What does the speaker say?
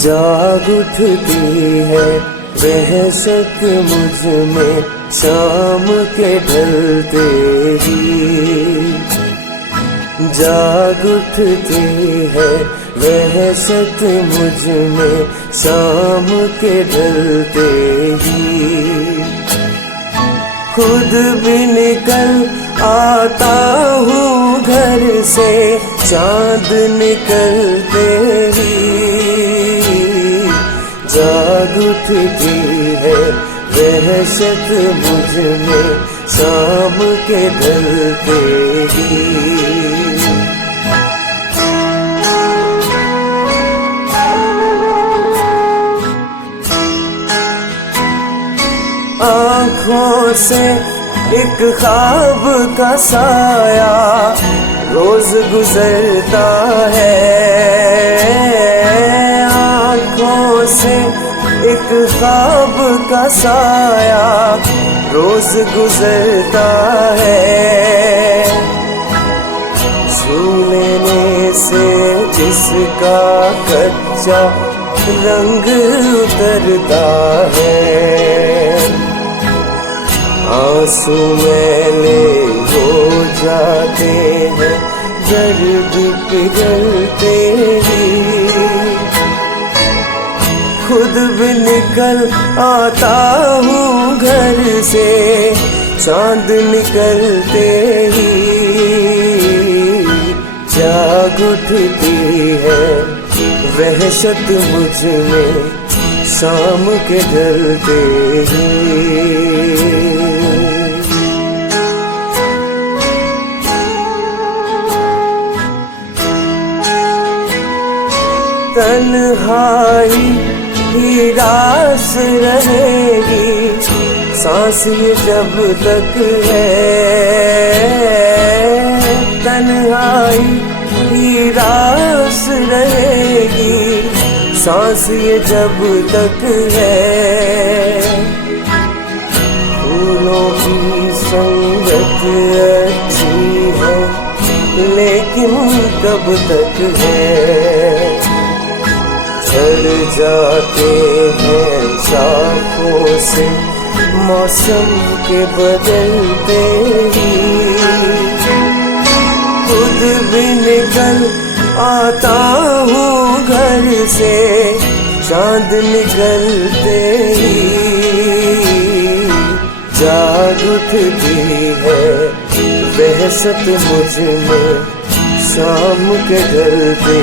जाग उठती है वहशत मुझ में शाम के ढलते ही। जाग उठती है वहशत मुझ में शाम के ढलते ही। खुद भी निकल आता हूँ घर से चांद निकलते ही। जाग उठती है वहशत मुझ में शाम के ढलते ही। आँखों से एक ख्वाब का साया रोज गुजरता है। आँखों से एक ख्वाब का साया रोज गुजरता है। छू लेने से जिसका कच्चा रंग उतरता है। आंसू मैले हो जाते हैं दर्द पिघलते ही। खुद भी निकल आता हूँ घर से चांद निकलते ही। जाग उठती है वहशत मुझ में शाम के ढलते ही। तन्हाई ही रास रहेगी सांस ये जब तक है। तन्हाई ही रास रहेगी सांस ये जब तक है। फूलों की संगत अच्छी है लेकिन कब तक है। झड़ जाते हैं शाखों से मौसम के बदलते ही। खुद भी निकल आता हूँ घर से चांद निकलते ही। जाग उठती है वहशत मुझ में शाम के ढलते